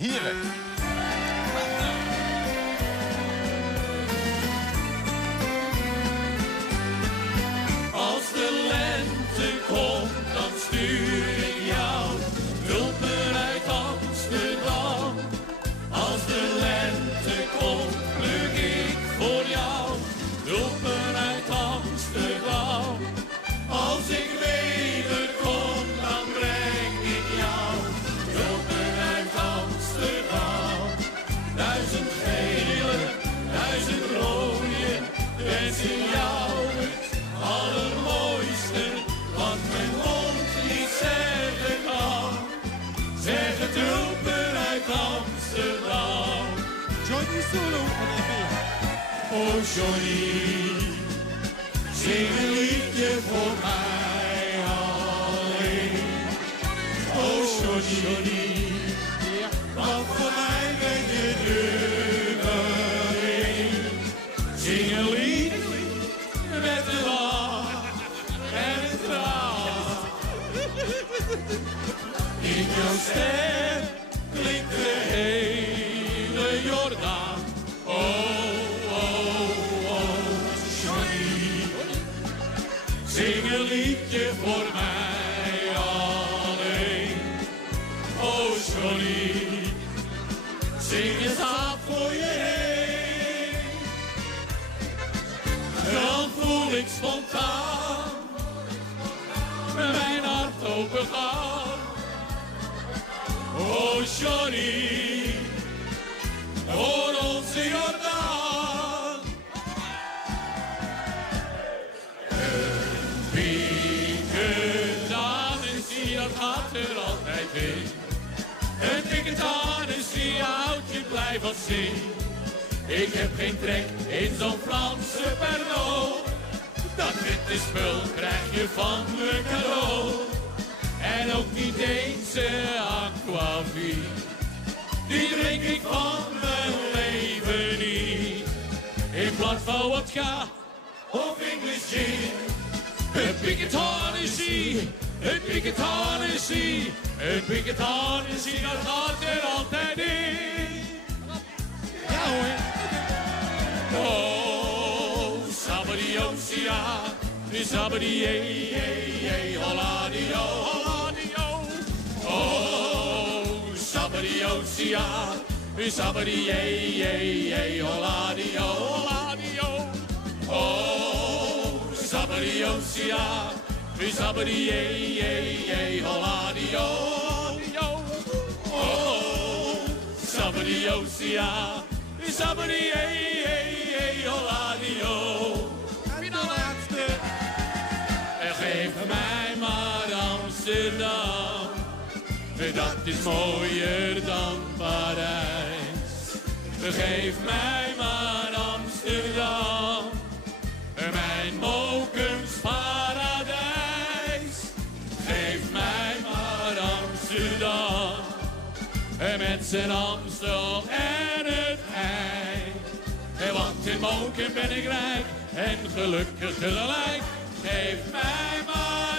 Hier. Als de lente komt, dan stuur ik jou tulpen uit Amsterdam. Als de lente komt, pluk ik voor jou tulpen uit Amsterdam. Als ik wederkom, dan breng ik jou tulpen uit Amsterdam. 1000 gele, 1000 rode, wensen jou het allermooiste, wat mijn mond niet zeggen kan. Zeg het tulpen uit Amsterdam. Johnny Solo. Oh Johnny, zing een liedje voor mij alleen. Oh Johnny, want voor mij ben je nummer 1. Zing een lied met een lach en een traan. In jouw stem klinkt de hele Jordaan. Zing een liedje voor mij alleen. Oh Johnny, zing het af voor je heen. Dan voel ik spontaan mijn hart opengaan. Oh Johnny, voor onze Jordaan. Piketanissie, dat gaat er altijd weer. Een piketanissie houdt je blij van zin. Ik heb geen trek in zo'n Franse Pernod. Dat witte spul krijg je van me cadeau. En ook niet eens aquavit. Die drink ik van mijn leven niet. In plaats van wodka of English gin. Een piketanissie, een piketanissie, een piketanissie, dat gaat er altijd in. Ja hoor. Oh, sabadiosia, sabadie, holladio, holladio. Oh, sabadiosia, sabadie, holladio, holladio. Oh, sabadiosia, sabadie, holladio. Oh, sabadiosia, sabadie, holladio. Geef mij maar Amsterdam, dat is mooier dan Parijs. Geef mij maar Amsterdam, mijn Mokums paradijs. Geef mij maar Amsterdam, met zijn Amstel en het ei. Want in Mokum ben ik rijk en gelukkig tegelijk. Geef mij maar